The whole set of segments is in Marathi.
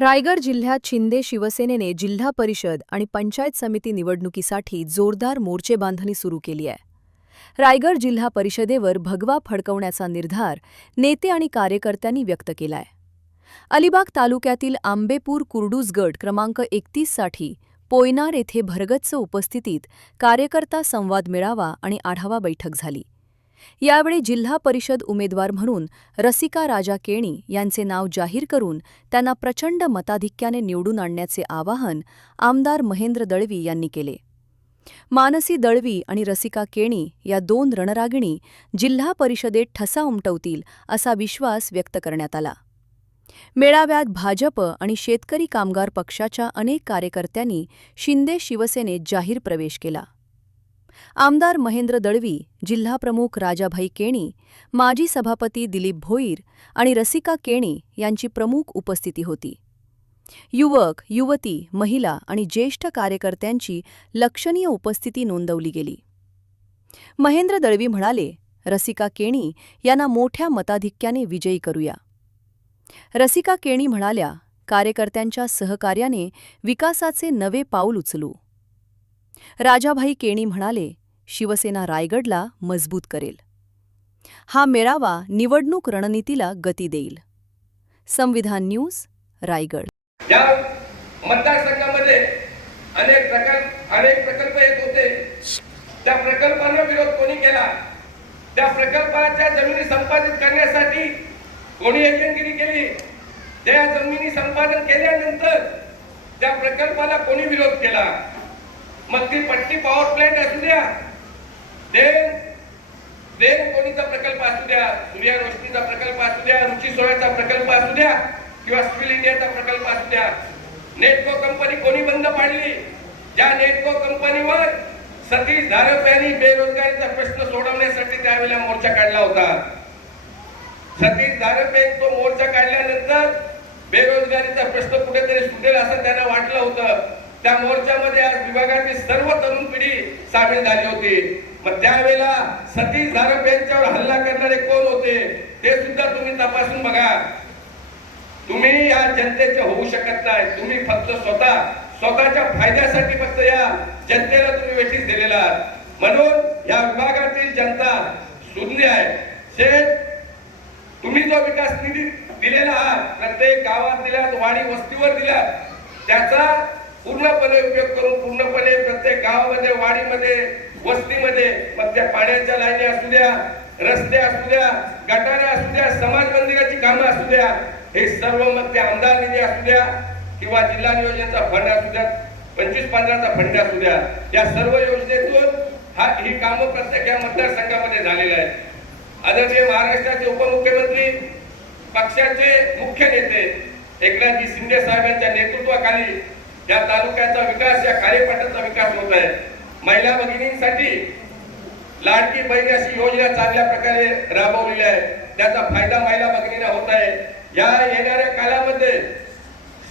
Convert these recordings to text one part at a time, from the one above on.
रायगड जिल्ह्यात शिंदे शिवसेनेने जिल्हा परिषद आणि पंचायत समिती निवडणुकीसाठी जोरदार मोर्चेबांधणी सुरू केली आहे. रायगड जिल्हा परिषदेवर भगवा फडकवण्याचा निर्धार नेते आणि कार्यकर्त्यांनी व्यक्त केलाय. अलिबाग तालुक्यातील आंबेपूर कुर्डूजगड क्रमांक एकतीससाठी पोयनार येथे भरगच्च उपस्थितीत कार्यकर्ता संवाद मेळावा आणि आढावा बैठक झाली. यावेळी जिल्हा परिषद उमेदवार म्हणून रसिका राजा केणी यांचे नाव जाहीर करून त्यांना प्रचंड मताधिक्याने निवडून आणण्याचे आवाहन आमदार महेंद्र दळवी यांनी केले. मानसी दळवी आणि रसिका केणी या दोन रणरागिणी जिल्हा परिषदेत ठसा उमटवतील असा विश्वास व्यक्त करण्यात आला. मेळाव्यात भाजप आणि शेतकरी कामगार पक्षाच्या अनेक कार्यकर्त्यांनी शिंदे शिवसेनेत जाहीर प्रवेश केला. आमदार महेंद्र दळवी जिल्हाप्रमुख राजाभाई केणी माजी सभापती दिलीप भोईर आणि रसिका केणी यांची प्रमुख उपस्थिती होती. युवक युवती महिला आणि ज्येष्ठ कार्यकर्त्यांची लक्षणीय उपस्थिती नोंदवली गेली. महेंद्र दळवी म्हणाले रसिका केणी यांना मोठ्या मताधिक्याने विजयी करूया. रसिका केणी म्हणाल्या कार्यकर्त्यांच्या सहकार्याने विकासाचे नवे पाऊल उचलू. राजाभाई केणी म्हणाले शिवसेना रायगडला मजबूत करेल. हा मेळावा निवडणूक रणनीतीला गती देईल. संविधान न्यूज रायगड. या मतदारसंघामध्ये अनेक प्रकल्प अनेक प्रकल्प येत होते. त्या प्रकल्पांना विरोध कोणी केला? त्या प्रकल्पाच्या जमिनी संपादित करण्यासाठी कोणी एजंटगिरी केली? त्या जमिनी संपादन केल्यानंतर त्या प्रकल्पाला कोणी विरोध केला? मग ती पट्टी पॉवर प्लॅन्ट असू द्या. देव देव कोणीचा प्रकल्प असू द्या. सूर्या प्रकल्प असू द्या. रुची सोयाचा प्रकल्प असू द्या. किंवा स्किल इंडियाचा प्रकल्प असू द्या. नेटको कंपनी कोणी बंद पाडली? ज्या नेटको कंपनीवर सतीश धारप यांनी बेरोजगारीचा प्रश्न सोडवण्यासाठी त्यावेळेला मोर्चा काढला होता. सतीश धारप यांनी तो मोर्चा काढल्यानंतर बेरोजगारीचा प्रश्न कुठेतरी सुटेल असं त्यांना वाटलं होतं. त्या मोर्चामध्ये आज विभागातील सर्व तरुण पिढी सामील झाली होती. मग त्यावेळेला सतीश धारप यांच्यावर हल्ला करणारे कोण होते ते सुद्धा तुम्ही तपासून बघा. तुम्ही या जनतेचे होऊ शकत नाही. तुम्ही फक्त स्वतः स्वतःच्या फायद्यासाठी फक्त या जनतेला तुम्ही वेठीस दिलेला म्हणून या विभागातील जनता शून्य आहे. शेठ तुम्ही जो विकास निधी दिलेला आहात प्रत्येक गावात दिल्यात वाडी वस्तीवर दिल्यात त्याचा पूर्णपणे उपयोग करून पूर्णपणे प्रत्येक गावामध्ये वाडीमध्ये वस्तीमध्ये मग त्या पाण्याच्या लाईनी असू द्या रस्ते असू द्या गटारे असू द्या समाज मंदिराची कामं असू द्या हे सर्व मग ते आमदार निधी असू द्या किंवा जिल्हा नियोजनाचा फंड असू द्या पंचवीस पंधराचा फंड असू द्या या सर्व योजनेतून हा ही कामं प्रत्येक या मतदारसंघामध्ये झालेली आहे आदरणीय महाराष्ट्राचे उपमुख्यमंत्री पक्षाचे मुख्य नेते एकनाथजी शिंदे साहेबांच्या नेतृत्वाखाली या तालुक्याचा विकास या कार्यपटाचा विकास होत आहे. महिला भगिनींसाठी लाडकी बहीण अशी योजना चांगल्या प्रकारे राबवलेली आहे. त्याचा फायदा महिला भगिनीला होत आहे. या येणाऱ्या काळामध्ये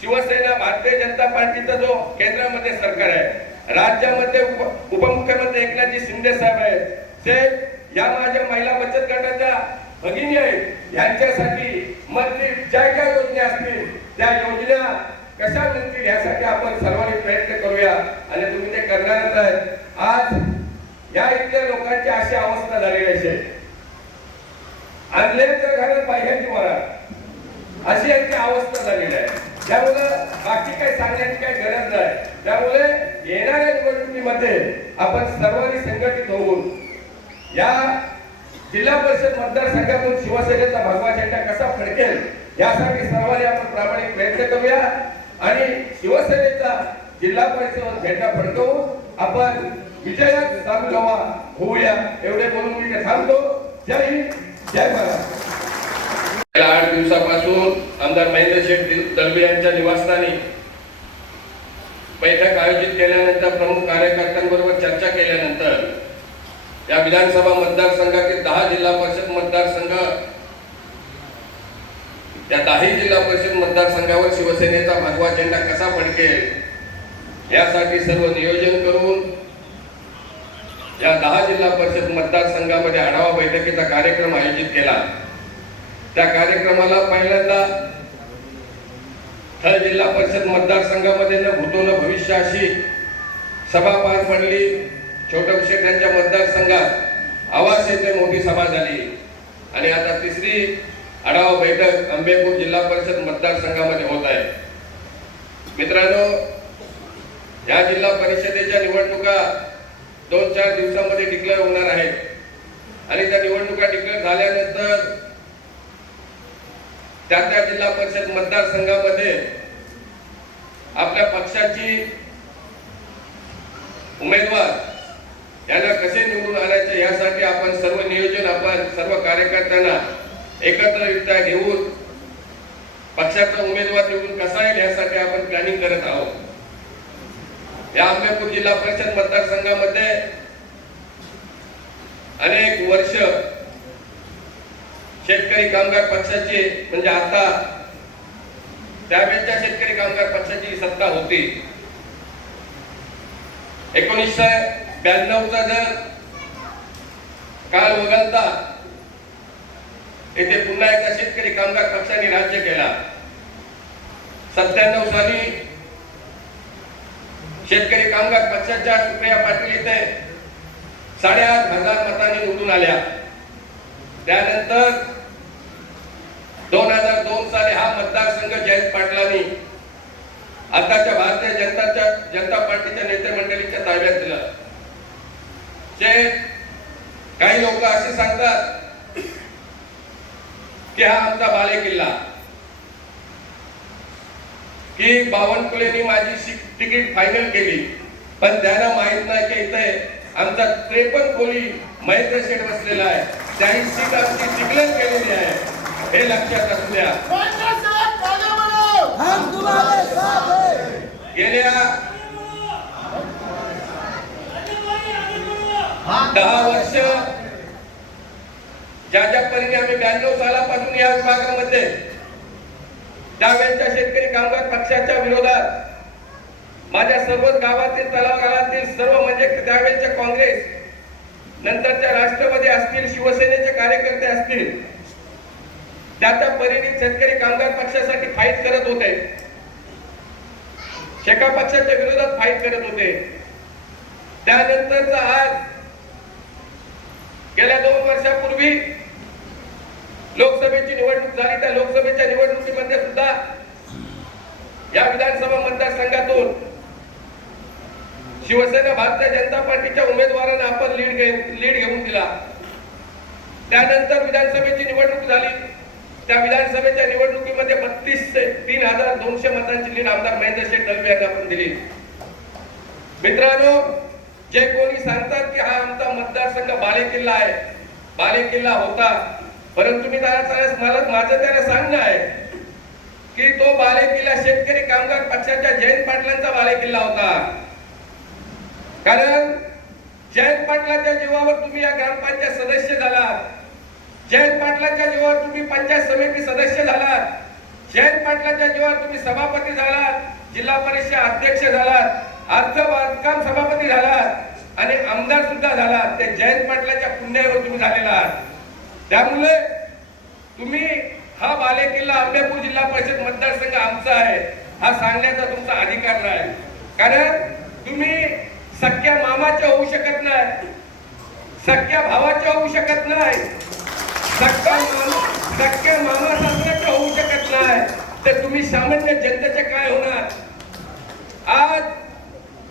शिवसेना भारतीय जनता पार्टीचा जो केंद्रामध्ये सरकार आहे राज्यामध्ये उप उपमुख्यमंत्री एकनाथजी शिंदे साहेब आहेत. ते या माझ्या महिला बचत गटाच्या भगिनी आहेत. यांच्यासाठी मंत्री ज्या ज्या योजना असतील. त्या योजना कशा मिळतील यासाठी आपण सर्वांनी प्रयत्न करूया. आणि तुम्ही ते करणारच आहे आज या इथल्या लोकांची अशी अवस्था झालेली आहे आणले तर घालत पाहिजे मला अशी यांची अवस्था झालेली आहे. त्यामुळं बाकी काही सांगण्याची काही गरज नाही. त्यामुळे येणाऱ्या निवडणुकीमध्ये आपण सर्वांनी संघटित होऊन या जिल्हा परिषद मतदारसंघातून शिवसेनेचा भगवा झेंडा कसा फडकेल यासाठी सर्वांनी आपण प्रामाणिक प्रयत्न करूया. आणि शिवसेनेचा जिल्हा परिषद झेंडा फडकवू. आपण विजयात सामील व्हावा होऊया. एवढे बोलून मी इथे थांबतो. जय हिंद जय महाराज गेल्या आठ दिवसापासून आमदार महेंद्र शेठ दळवे यांच्या निवासस्थानी बैठक आयोजित केल्यानंतर प्रमुख कार्यकर्त्यांबरोबर चर्चा केल्यानंतर या विधानसभा मतदारसंघातील दहा जिल्हा परिषद मतदारसंघ त्या दहाही जिल्हा परिषद मतदारसंघावर शिवसेनेचा भगवा झेंडा कसा फडकेल यासाठी सर्व नियोजन करून या दहा जिल्हा परिषद मतदारसंघामध्ये आढावा बैठकीचा कार्यक्रम आयोजित केला. त्या कार्यक्रमाला पहिल्यांदा थळ जिल्हा परिषद मतदारसंघामध्ये न भूतो न भविष्य अशी सभा पार पडली. छोट्या शेट्यांच्या मतदारसंघात आवाज येथे मोठी सभा झाली. आणि आता तिसरी आढावा बैठक आंबेपूर जिल्हा परिषद मतदारसंघामध्ये होत आहे. मित्रांनो या जिल्हा परिषदेच्या निवडणुका दोन चार दिवसामध्ये डिक्लेअर होणार आहेत. आणि त्या निवडणुका डिक्लेअर झाल्यानंतर त्या त्या जिल्हा परिषद मतदारसंघामध्ये आपल्या पक्षाची उमेदवार यांना कसे निवडून आणायचे यासाठी आपण सर्व नियोजन आपण सर्व कार्यकर्त्यांना एकत्ररित्या घेऊन पक्षाचा उमेदवार निवडून कसा येईल यासाठी आपण प्लॅनिंग करत आहोत. या आंबेपूर जिल्हा परिषद मतदारसंघामध्ये अनेक वर्ष शेतकरी कामगार पक्षाची म्हणजे आता त्यावेळेच्या शेतकरी कामगार पक्षाची सत्ता होती. एकोणीसशे ब्याण्णवचा जर काळ वगळता येथे पुन्हा एकदा शेतकरी कामगार पक्षाने राज्य केला. सत्त्याण्णव साली शेतकरी कामगार पक्षाच्या सुप्रिया पाटील येथे साडेआठ हजार मतांनी निवडून आल्या. त्यानंतर दोन हजार दोन साली हा मतदारसंघ जयंत पाटलांनी आताच्या भारतीय जनताच्या जनता पार्टीच्या नेते मंडळीच्या ताब्यात दिलं. जे काही लोक असे सांगतात की हा आमचा बाले किल्ला. की बावनकुळेनी माझी तिकीट फायनल केली. पण त्यांना माहीत नाही की इथे आमचा त्रेपन्न कोळी महेंद्र शेठ बसलेला आहे. त्याही सीट आमची डिक्लेअर केलेली आहे. हे लक्षात असू द्या हम तुम्हारे साथ हैं. गेल्या दहा वर्ष ज्या ज्या परीने आम्ही ब्याण्णव सालापासून या विभागामध्ये त्यावेळेच्या शेतकरी कामगार पक्षाच्या विरोधात माझ्या सर्वच गावातील तलावगावातील सर्व म्हणजे त्यावेळेच्या काँग्रेस नंतरच्या राष्ट्रवादी असतील शिवसेनेचे कार्यकर्ते असतील त्या त्या परीने शेतकरी कामगार पक्षासाठी फाईट करत होते. शेका पक्षाच्या विरोधात फाईट करत होते. त्यानंतरचा आज गेल्या दोन वर्षापूर्वी लोकसभेची निवडणूक झाली त्या लोकसभेच्या निवडणुकीमध्ये सुद्धा या विधानसभा मतदारसंघातून शिवसेना भारतीय जनता पार्टीच्या उमेदवारांना आपण लीड लीड घेऊन दिला. त्यानंतर विधानसभेची निवडणूक झाली. त्या विधानसभेच्या निवडणुकीमध्ये बत्तीस ते तीन हजार दोनशे मतांची लीड आमदार महेंद्र शेठ दलवे यांना आपण दिली. मित्रांनो जे कोणी सांगतात की हा आमचा मतदारसंघ बालेकिल्ला आहे बालेकिल्ला होता परंतु मी त्याला मला माझं त्याला सांगणं आहे की तो बालेकिल्ला शेतकरी कामगार पक्षाच्या जयंत पाटलांचा बालेकिल्ला होता. कारण जयंत पाटलाच्या जीवावर तुम्ही या ग्रामपंचायत सदस्य झालात. जयंत पाटलाच्या जीवावर तुम्ही पंचायत समिती सदस्य झालात. जयंत पाटलाच्या जीवावर तुम्ही सभापती झालात. जिल्हा परिषद अध्यक्ष झालात. अर्थ बांधकाम सभापती झालात. आणि आमदार सुद्धा झालात. ते जयंत पाटलाच्या पुण्यावर तुम्ही झालेला आहात. त्यामुळे तुम्ही हा बालेकिल्ला आंबेपूर जिल्हा परिषद मतदारसंघ आमचा आहे हा सांगण्याचा तुमचा अधिकार नाही. कारण तुम्ही सख्या मामाच्या होऊ शकत नाही सख्या भावाच्या होऊ शकत नाही सख्या मामा सख्या मामा सासऱ्याच्या होऊ शकत नाही. तर तुम्ही सामान्य जनतेचे काय होणार? आज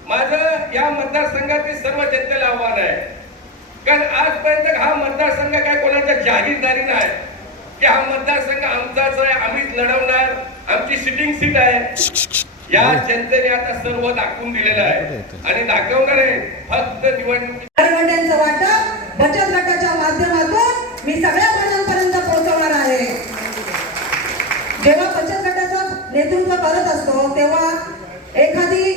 माझं या मतदारसंघातील सर्व जनतेला आव्हान आहे. कारण आजपर्यंत हा मतदारसंघ काय कोणाचा जाहीरदारी नाही. की हा मतदारसंघ आमचाच आहे आम्हीच लढवणार. आमची सिटिंग सीट आहे. या जनतेने आता सर्व दाखवून दिलेलं आहे. आणि दाखवणार आहे फक्त निवडणुकीचं वाटप बचत गटाच्या माध्यमातून मी सगळ्या महिलांपर्यंत पोहोचवणार आहे. जेव्हा बचत गटाचं नेतृत्व करत असतो तेव्हा एखादी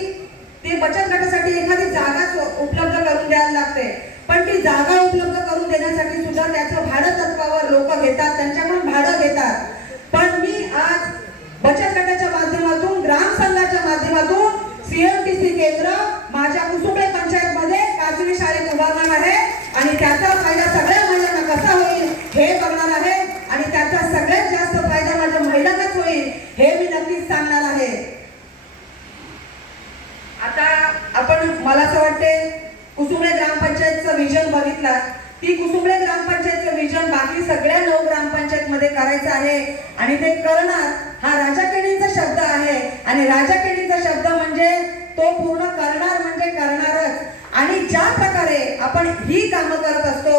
ती बचत गटासाठी एखादी जागा उपलब्ध करून द्यायला लागते. पण ती जागा उपलब्ध करून देण्यासाठी सुद्धा त्याचं भाडं तत्वावर लोक घेतात त्यांच्याकडून भाडं घेतात. पण मी आज बचत गटाच्या माध्यमातून ग्राम संघाच्या माध्यमातून सीएमटीसी केंद्र माझ्या कुसुबळे पंचायत मध्ये पाचवी शाळेत उभारणार आहे आणि त्याचा फायदा सगळ्या महिलांना कसा होईल हे बघणार आहे आणि त्याचा सगळ्यात जास्त फायदा माझ्या महिलांनाच होईल हे मी नक्कीच सांगणार आहे. आता आपण मला असं वाटते कुसुंबळे ग्रामपंचायतचं विजन बाकी सगळ्या नऊ ग्रामपंचायत मध्ये करायचं आहे. आणि ते करणार हा राजा केणींचा शब्द आहे. आणि राजा केणींचा शब्द म्हणजे तो पूर्ण करणार म्हणजे करणारच. आणि ज्या प्रकारे आपण ही कामं करत असतो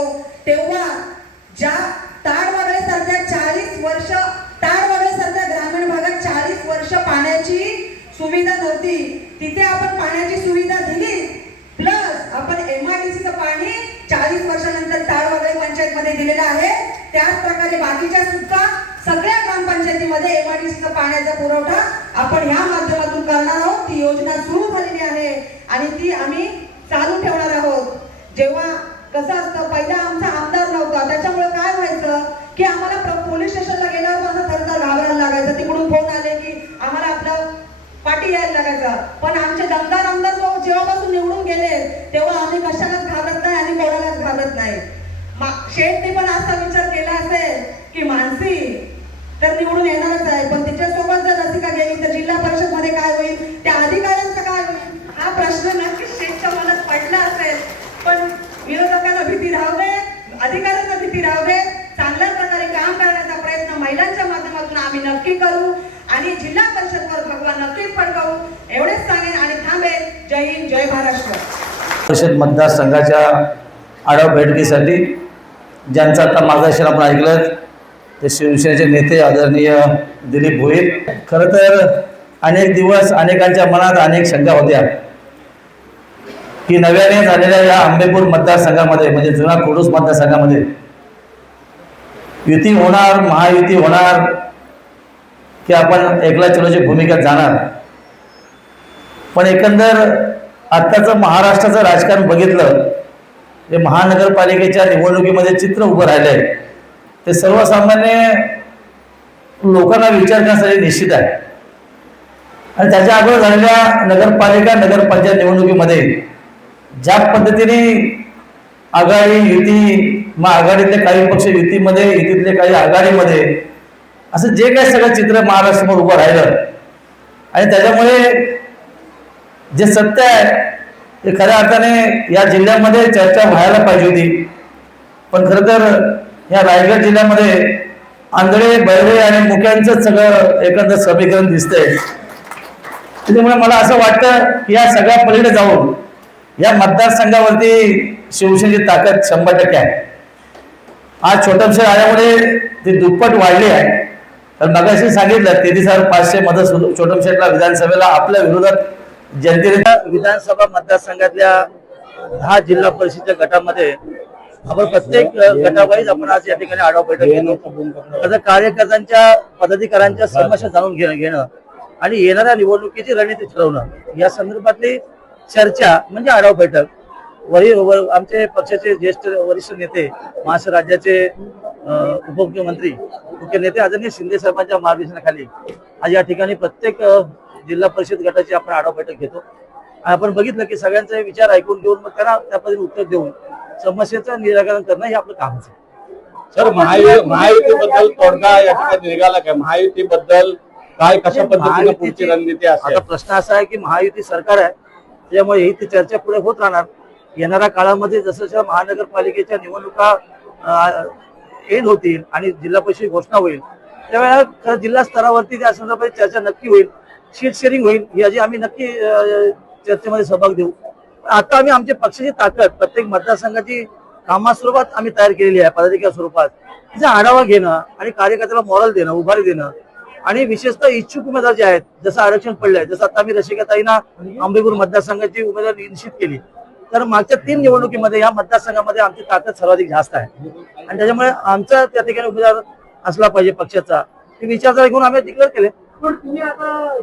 तेव्हा ज्या ताडवागळे सारख्या चाळीस वर्ष ताडवागळे सारख्या ग्रामीण भागात चाळीस वर्ष पाण्याची सुविधा नव्हती तिथे आपण पाण्याची सुविधा दिली. प्लस आपण एमआयडीसीचं पाणी चाळीस वर्षानंतर ताडवागळे पंचायत मध्ये दिलेलं आहे. त्याच प्रकारे बाकीच्या सुद्धा सगळ्या ग्रामपंचायतीमध्ये एमआयडीसीचा पाण्याचा पुरवठा आपण ह्या माध्यमातून करणार आहोत ती योजना सुरू झालेली आहे आणि ती आम्ही चालू ठेवणार आहोत जेव्हा कसं असतं पहिला आमचा आमदार नव्हता त्याच्यामुळे काय व्हायचं की आम्हाला प्र- पोलीस स्टेशनला गेल्यावर माझं थरथर घाबरायला लागायचं तिकडून फोन आले की आम्हाला आपलं पाठी यायला लागायचा पण आमचे दमदार आमदार जो जेव्हापासून निवडून गेले तेव्हा आम्ही कशालाच घाबरत नाही आणि कोणालाच घाबरत नाही मा- शेठने पण असा विचार केला असेल की मानसी तर निवडून येणारच आहे पण तिच्यासोबत जर रसिका गेली तर जिल्हा परिषदमध्ये काय होईल त्या अधिकाऱ्यांचं काय होईल हा प्रश्न नक्कीच शेठच्या मनात पडला असेल पण विरोधकांना भीती राहू दे अधिकाऱ्यांना भीती राहू दे चांगल्या प्रकारे काम करण्याचा प्रयत्न महिलांच्या माध्यमातून आम्ही नक्की करू आणि जिल्हा परिषदवर भगवान नक्की फडकावू एवढेच सांगेन आणि थांबेन. जय हिंद जय महाराष्ट्र. परिषद मतदारसंघाच्या आढावा बैठकीसाठी ज्यांचं आता मार्गदर्शन आपण ऐकलं ते शिवसेनेचे नेते आदरणीय दिलीप भोईर. खरं तर अनेक दिवस अनेकांच्या मनात अनेक शंका होत्या. की नव्याने झालेल्या या आंबेपूर मतदारसंघामध्ये म्हणजे जुना कोडूस मतदारसंघामध्ये युती होणार महायुती होणार की आपण एकला चलोची भूमिका जाणार. पण एकंदर आत्ताचं महाराष्ट्राचं राजकारण बघितलं ते महानगरपालिकेच्या निवडणुकीमध्ये चित्र उभं राहिलं आहे ते सर्वसामान्य लोकांना विचार करण्यासाठी निश्चित आहे. आणि त्याच्या अगोदर झालेल्या नगरपालिका नगरपंचायत निवडणुकीमध्ये ज्या पद्धतीने आघाडी युती मग आघाडीतले काही पक्ष युतीमध्ये युतीतले काही आघाडीमध्ये असं जे काही सगळं चित्र महाराष्ट्रासमोर उभं राहिलं. आणि त्याच्यामुळे जे सत्य आहे ते खऱ्या अर्थाने या जिल्ह्यामध्ये चर्चा व्हायला पाहिजे होती. पण खरं तर या रायगड जिल्ह्यामध्ये आंधळे बैरे आणि मुक्यांचंच सगळं एकंदर समीकरण दिसतंय. त्याच्यामुळे मला असं वाटतं की या सगळ्या पलीकडे जाऊन या मतदारसंघावरती शिवसेनेची ताकद शंभर टक्के आहे. आज छोटमशे आल्यामुळे ती दुप्पट वाढली आहे. तर मगाशी सांगितलं तेहतीस हजार पाचशे मतं छोटमशेटला विधानसभेला आपल्या विरोधात जनतेने विधानसभा मतदारसंघातल्या दहा जिल्हा परिषदच्या गटामध्ये आपण प्रत्येक गटावाईज आपण आज या ठिकाणी आढावा बैठक घेतो. आता कार्यकर्त्यांच्या पदाधिकाऱ्यांच्या समस्या जाणून घेणं घेणं आणि येणाऱ्या निवडणुकीची रणनीती ठरवणं. या संदर्भातली चर्चा म्हणजे आढावा बैठक. वरील वर- आमचे पक्षाचे ज्येष्ठ वरिष्ठ नेते महाराष्ट्र राज्याचे उपमुख्यमंत्री मुख्य नेते आदरणीय शिंदे साहेबांच्या मार्गदर्शनाखाली आज या ठिकाणी प्रत्येक जिल्हा परिषद गटाची आपण आढावा बैठक घेतो. आणि आपण बघितलं की सगळ्यांचे विचार ऐकून घेऊन मग त्यांना त्या पद्धतीने उत्तर देऊन समस्येचं निराकरण करणं हे आपलं कामच आहे. सर महायु महायुतीबद्दल तोडगा या ठिकाणी निघाला काय? महायुतीबद्दल काय कशा पद्धतीने पुढची रणनीती आता प्रश्न असा आहे की महायुती सरकार आहे. त्यामुळे ही ती चर्चा पुढे होत राहणार. येणाऱ्या काळामध्ये जसं महानगरपालिकेच्या निवडणुका एंड होतील आणि जिल्हा परिषद घोषणा होईल त्यावेळेला जिल्हा स्तरावरती त्या संदर्भात चर्चा नक्की होईल. शीट शेअरिंग होईल याची आम्ही नक्की चर्चेमध्ये सहभाग देऊ. आता आम्ही आमच्या पक्षाची ताकद प्रत्येक मतदारसंघाची कामास्वरूपात आम्ही तयार केलेली आहे पदाधिकार स्वरूपात. तिचा आढावा घेणं आणि कार्यकर्त्याला मॉरल देणं उभारी देणं आणि विशेषतः इच्छुक उमेदवार जे आहेत जसं आरक्षण पडलंय जसं आता आम्ही रसिकाताईंना आंबेपूर मतदारसंघाची उमेदवार निश्चित केली तर मागच्या तीन निवडणुकीमध्ये या मतदारसंघामध्ये आमची ताकद सर्वाधिक जास्त आहे. आणि त्याच्यामुळे आमचा त्या ठिकाणी उमेदवार असला पाहिजे पक्षाचा हे विचारधारा घेऊन आम्ही डिक्लेअर केले. पण तुम्ही आता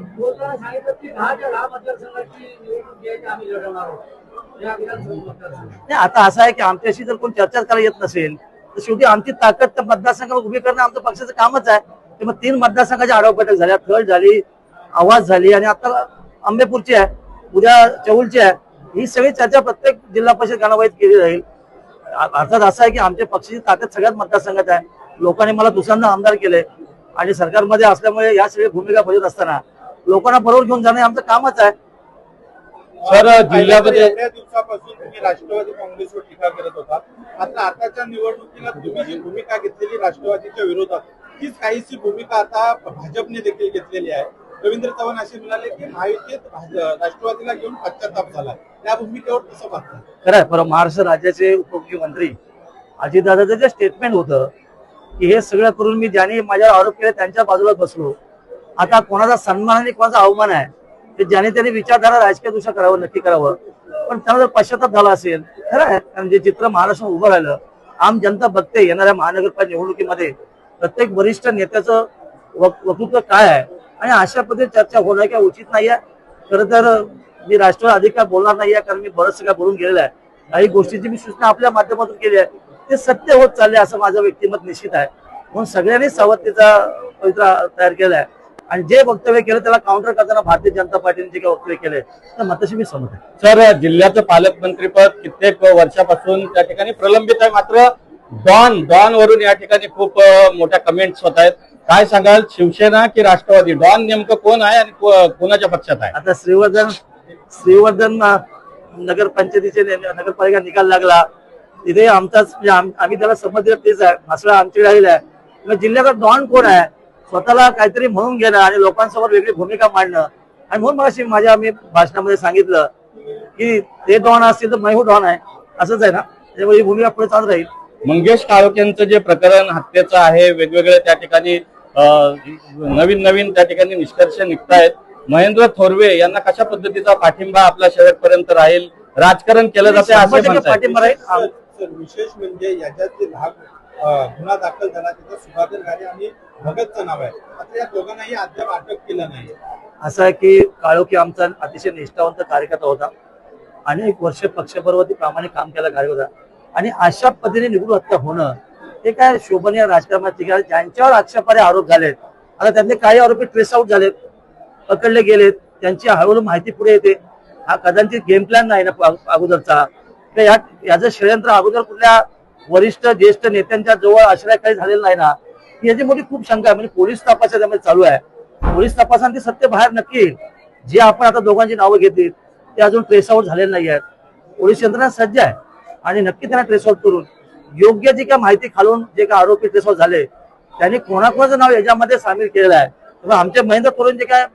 नाही आता असं आहे की आमच्याशी जर कोण चर्चा करायला येत नसेल तर शेवटी आमची ताकद त्या मतदारसंघात उभी करणं आमचं पक्षाचं कामच आहे. ते मग तीन मतदारसंघाची आढावा बैठक झाल्या थळ झाली आवाज झाली आणि आता आंबेपूरची आहे उद्या चौलची आहे. ही सगळी चर्चा प्रत्येक जिल्हा परिषद गणावाईत केली जाईल. अर्थात असं आहे की आमच्या पक्षाची ताकद सगळ्यात मतदारसंघात आहे. लोकांनी मला दुसऱ्यांदा आमदार केले आणि सरकारमध्ये असल्यामुळे या सगळ्या भूमिका बजावत असताना लोकांना बरोबर घेऊन जाणं हे आमचं कामच आहे. सर जिल्ह्यामध्ये एवढ्या दिवसापासून तुम्ही राष्ट्रवादी काँग्रेसवर टीका करत होता मात्र आताच्या निवडणुकीला तुम्ही जी भूमिका घेतलेली राष्ट्रवादीच्या विरोधात तीच काहीशी भूमिका आता भाजपने देखील घेतलेली आहे. रवींद्र चव्हाण असे म्हणाले की महायुतीत राष्ट्रवादीला घेऊन पश्चाताप झाला. त्या भूमिकेवर कसं पाहतात खरं आहे महाराष्ट्र राज्याचे उपमुख्यमंत्री अजितदादाचं जे स्टेटमेंट होतं की हे सगळं करून मी ज्यांनी माझ्यावर आरोप केले त्यांच्या बाजूला बसलो. आता कोणाचा सन्मान आणि कोणाचा अवमान आहे ते ज्याने त्यांनी विचारधारा राजकीय दृष्ट्या करावं नक्की करावं. पण त्यांना जर पश्चाताप झाला असेल खरं आहे कारण जे चित्र महाराष्ट्रात उभं राहिलं आम जनता बघते येणाऱ्या महानगरपालिका निवडणुकीमध्ये प्रत्येक वरिष्ठ नेत्याचं वक्तृत्व काय आहे? आणि अशा पद्धती चर्चा होणं काय उचित नाहीये? खरं तर मी राष्ट्रवादी अधिक काय बोलणार नाहीये कारण मी बरंच काय बोलून गेलेलं आहे. काही गोष्टीची मी सूचना आपल्या माध्यमातून केली आहे. ते सत्य होत चालले असं माझं व्यक्तिमत निश्चित आहे. म्हणून सगळ्यांनी सावधतेचा पवित्रा तयार केला आहे. आणि जे वक्तव्य केलं त्याला काउंटर करताना भारतीय जनता पार्टीने जे काही वक्तव्य केले तर मताशी मी समज आहे. सर जिल्ह्याचं पालकमंत्रीपद कित्येक वर्षापासून त्या ठिकाणी प्रलंबित आहे मात्र डॉन डॉन वरून या ठिकाणी खूप मोठ्या कमेंट्स होत आहेत. काय सांगाल शिवसेना की राष्ट्रवादी? डॉन नेमकं कोण आहे आणि कोणाच्या पक्षात आहे? आता श्रीवर्धन श्रीवर्धन नगरपंचायतीचे ने- नगरपालिका निकाल लागला. तिथे आमचाच म्हणजे आम्ही त्याला समजलं तेच आहे. मसळा आमची राहिला आहे. जिल्ह्याचा डॉन कोण आहे? स्वतःला काहीतरी म्हणून घेणं आणि लोकांसमोर वेगळी भूमिका मांडणं. आणि म्हणून मला माझ्या आम्ही भाषणामध्ये सांगितलं की ते डॉन असतील तर मैहू डॉन आहे. असंच आहे ना? त्यामुळे ही भूमिका पुढे चालत राहील. मंगेश काळोख्यांचं जे प्रकरण हत्येचं आहे वेगवेगळे त्या ठिकाणी नवीन नवीन त्या ठिकाणी निष्कर्ष निघतायत. महेंद्र थोरवे यांना कशा पद्धतीचा पाठिंबा आपल्या शेवटपर्यंत राहील? राजकारण केलं जाते असे पाठिंबा राहील. विशेष म्हणजे याच्यात जे अं, गुन्हा दाखल झाला त्याचा सुधाकर घारे आणि भगतचं नाव आहे. मात्र या दोघांनाही अद्याप अटक केलं नाही असं आहे की काळोखी आमचा अतिशय निष्ठावंत कार्यकर्ता होता. अनेक वर्ष पक्षपर्वती प्रामाणिक काम केला कार्यकर्ता आणि अशा पद्धतीने निवडून हत्या होणं हे काय शोभनीय राजकारणात ज्यांच्यावर आक्षेपारे आरोप झालेत आता त्यातले काही आरोपी ट्रेस आउट झालेत पकडले गेलेत त्यांची हळूहळू माहिती पुढे येते. हा कदाचित गेम प्लॅन नाही ना अगोदरचा. या याचं षडयंत्र अगोदर कुठल्या वरिष्ठ ज्येष्ठ नेत्यांच्या जवळ आश्रय काही झालेलं नाही ना याची मोठी खूप शंका आहे. म्हणजे पोलीस तपास त्यामध्ये चालू आहे. पोलीस तपासाने ते सत्य बाहेर नक्की येईल. जे आपण आता दोघांची नावं घेतली ते अजून ट्रेस आउट झालेले नाही आहेत. पोलीस यंत्रणा सज्ज आहे. आणि नक्की त्यांना ट्रेस आउट करून योग्य जी काय माहिती खालून जे काय आरोपी ट्रेस आउट झाले त्यांनी कोणाकोणाचं नाव याच्यामध्ये सामील केलेलं आहे. तेव्हा आमचे महेंद्र तरुण जे काय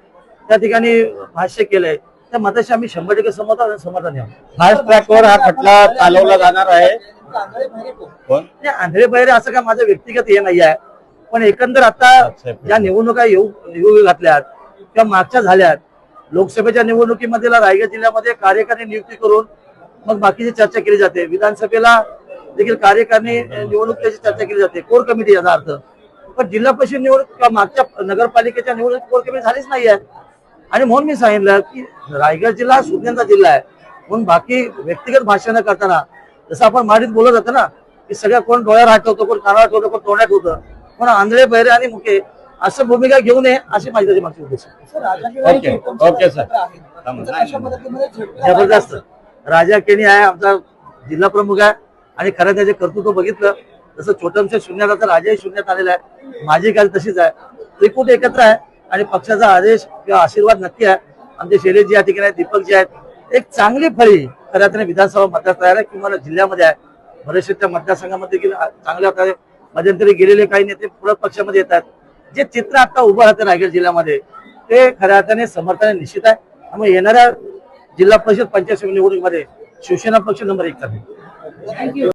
त्या ठिकाणी भाष्य केलंय त्या मताशी आम्ही शंभर टक्के आहोत आणि समर्थन आहे. फास्ट ट्रॅकवर हा खटला चालवला जाणार आहे. आंधळे बहिरे असं काय माझं व्यक्तिगत हे नाही आहे. पण एकंदर आता ज्या निवडणुका येऊ येऊ घातल्यात किंवा मागच्या झाल्यात लोकसभेच्या निवडणुकीमध्ये रायगड जिल्ह्यामध्ये कार्यकारिणी नियुक्ती करून मग बाकीची चर्चा केली जाते. विधानसभेला देखील कार्यकारिणी निवडणूक त्याची चर्चा केली जाते. कोर कमिटी याचा अर्थ. पण जिल्हा परिषद निवडणूक किंवा मागच्या नगरपालिकेच्या निवडणूक कोर कमिटी झालीच नाही आहे आणि म्हणून मी सांगितलं की रायगड जिल्हा हा सुज्ञांचा जिल्हा आहे. म्हणून बाकी व्यक्तिगत भाषण करताना जसं आपण माडीत बोलत होतो ना की सगळ्या कोण डोळ्यावर हात ठेवतो कोण कानावर ठेवतो कोण तोंडात ठेवतं पण आंधळे बहिरे आणि मुके असं भूमिका घेऊ नये अशी माझी त्याची मागची उद्देश. Okay okay sir. जबरदस्त. राजा केणी आहे आमचा जिल्हा प्रमुख आहे. आणि खरं त्याचे कर्तृत्व बघितलं तसं छोटमशा शून्याचा राजाही शून्यात आलेला आहे. माझी काय तशीच आहे. त्रिकूट एकत्र आहे आणि पक्षाचा आदेश किंवा आशीर्वाद नक्की आहे. आमचे शैलेशजी या ठिकाणी दीपक जी आहेत. एक चांगली फळी खऱ्या अर्थाने विधानसभा मतदार तयार आहे किंवा जिल्ह्यामध्ये आहे. बरेचशा मतदारसंघामध्ये देखील चांगल्या प्रकारे मध्यंतरी गेलेले काही नेते पुढे पक्षामध्ये येतात जे चित्र आता उभं राहतं रायगड जिल्ह्यामध्ये ते खऱ्या अर्थाने समर्थाने निश्चित आहे. त्यामुळे येणाऱ्या जिल्हा परिषद पंचायत समिती निवडणुकीमध्ये शिवसेना पक्ष नंबर एक थँक्यू